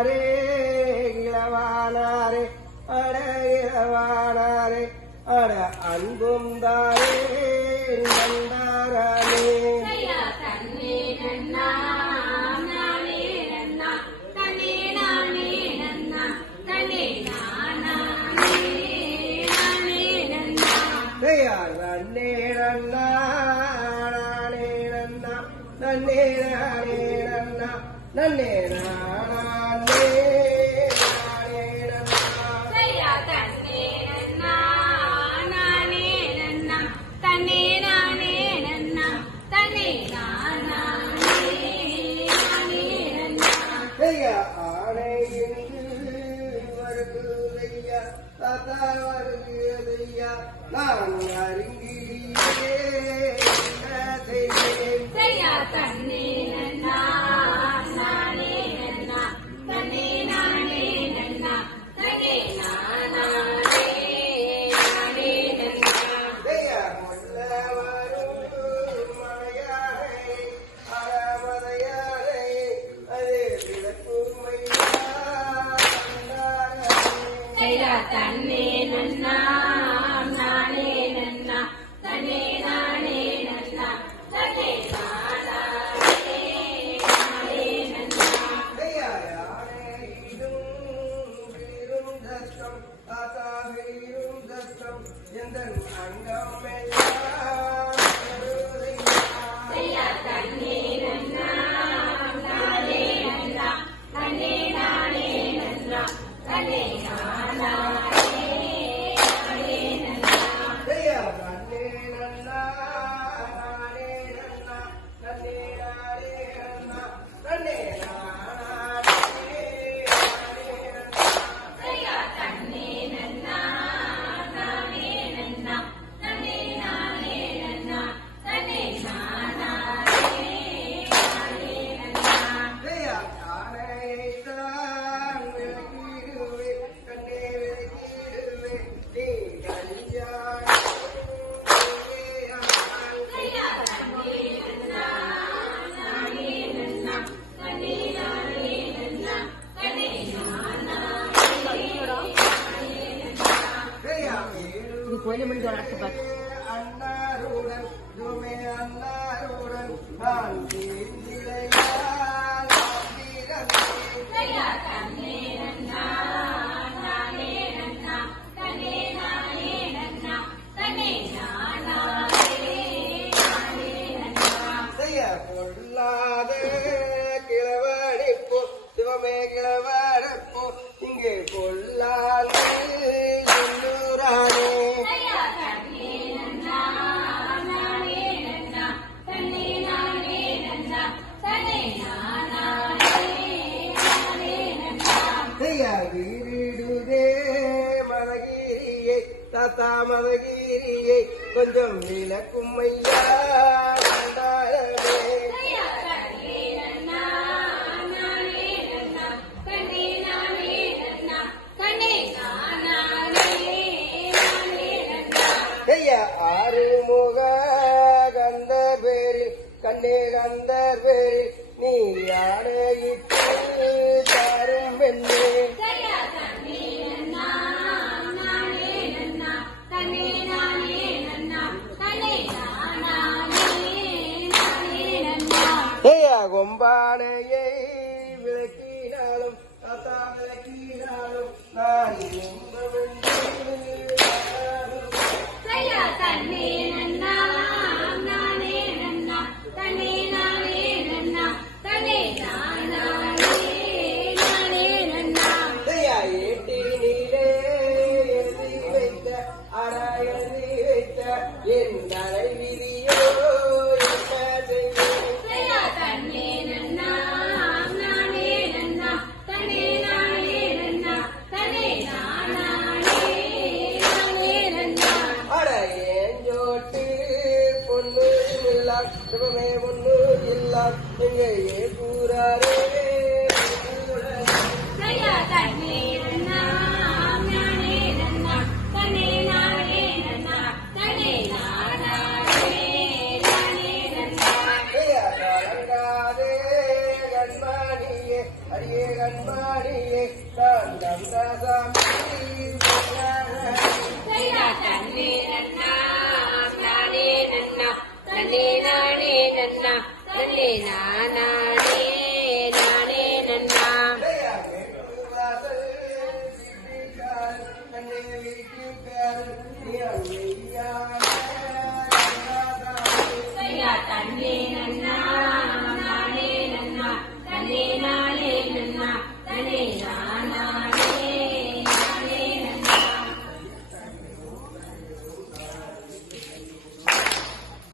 இளவானாரே இளவானாரே அட இளவானாரே அட அன்பும் தாரே நந்தாரானே நன்னே நன்னா நானே நன்னா நன்னே நானே நன்னா நன்னே நானே நானே நன்னா தன்னே நன்னா நானே நன்னா தன்னே நானே நன்னா தன்னே நானே நானே நன்னா ஆணை வருகையா தாத்தா வருகையா நான் அறிங்கியே தன்னே நன்னா நானே நன்னா தன்னே நானே நன்னா தன்னே நானே நானே நன்னா கொல்ல வரும் மழையாரை அறமதையாரை அது விளக்குமையா தன்னே நன்னா நானே நன்னா தன்னே நானே நன்னா தன்னே நானே நானே நன்னா தன்னே நன்னா நானே நன்னா தன்னே நானே நன்னா தன்னே நானே நானே நன்னா தன்னே நன்னா நானே நன்னா தன்னே நானே நன்னா தன்னே நானே நானே நன்னா அன்னாருடன் துமே அன்னாருடன் நான் தீர்ந்திலையால் தன்னே நன்னா நானே நன்னா தன்னே நானே நன்னா தன்னே நானே நானே நன்னா பொல்லாத கிழவடிப்போ சிவமே கிழவடப்போ இங்கே பொல்லாத சொல்லுறானே தன்னே நன்னா நானே நன்னா தன்னே நானே நன்னா தன்னே நானே நானே நன்னா வீடுதே மதகிரியை தாத்தா மதகிரியை கொஞ்சம் விளக்கும் ஐயா கண்டாரமே தன்னே நன்னா நானே நன்னா தன்னே நானே நன்னா தன்னே நானே நானே நன்னா ஆறுமுக கந்த பேரில் கண்டே கந்த பேரில் நீ யானையிட்டு தாரும் வெண்ணே தன்னே நன்னா நானே நன்னா தன்னே நானே நன்னா தன்னே நானே கண்மாணியே நான் கந்தசாமி தையா தன்னே நன்னா நானே நன்னா தன்னே நானே நன்னா தன்னே நானா